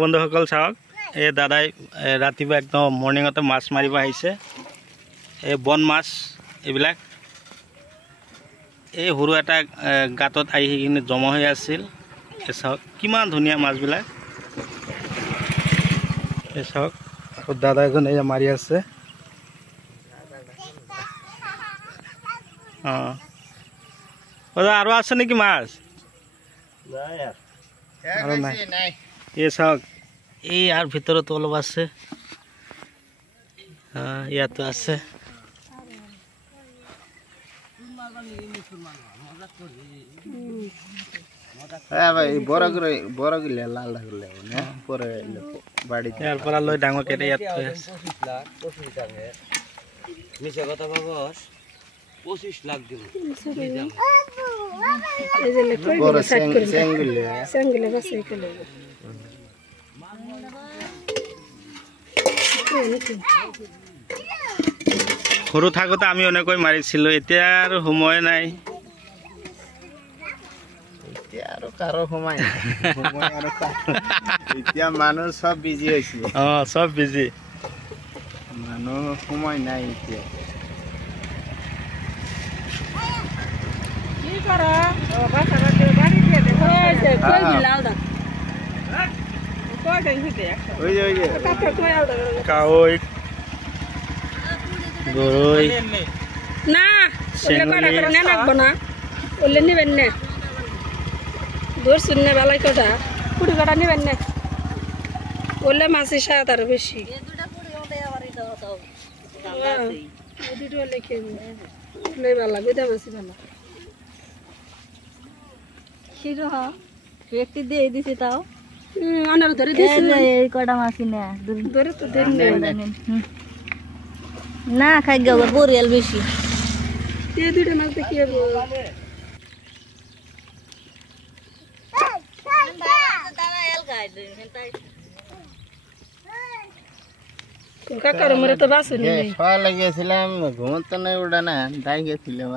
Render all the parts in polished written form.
বন্ধুসকল চাওক, এই দাদাই ৰাতিপুৱা একদম মৰ্ণিঙতে মাছ মাৰিব আহিছে। এই বন মাছ এইবিলাক এই সৰু এটা গাঁতত আহি সেইখিনি জমা হৈ আছিল। এই চাওক কিমান ধুনীয়া মাছবিলাক। এই চাওক আকৌ দাদা এজন এয়া মাৰি আছে। আৰু আছে নেকি মাছ? এই চাওক এই আৰ ভিতৰতো অলপ আছে, ইয়াতো আছে। লৈ ডাঙৰ কেইটা ইয়াত থৈ আছে। 25 লাখ দিব। সৰু থাকোতে আমি অনেকৈ মাৰিছিলো, এতিয়া আৰু সময় নাই। কাৰো সময় নাই, এতিয়া মানুহ সব বিজি হৈছে। সব বিজি, মানুহ সময় নাই এতিয়া। কাৱৈ, গৰৈ না ওলে নিবেন না ধরছেন না বেলায় কটা কুড়ি কাটা নিবেন না, ওলে মাছের স্বাদ আরো বেশি। ব্যক্তি দিয়ে দিছি তাও ধরে দিয়েছি এই কটা মাছি না ধরে তো দেন না খাই গেল বরিয়াল বেশি। এই দুটো মাছ দেখি কাকার মরে তো বাসনি লাগিয়েছিলাম, ঘুমতে নাই ওটা না, তাই গেছিলাম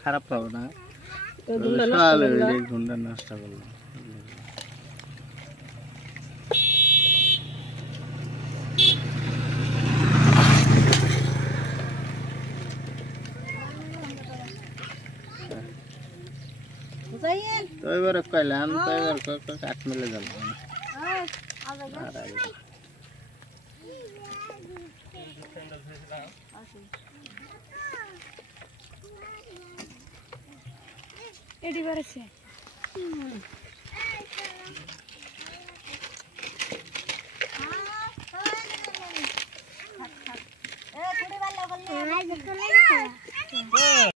খারাপ পাবো না, ঘুমটা নষ্ট করলো। তো এবার কইলাম তো এবার কাঠ মেলে যাবো। এটি বাড়ছে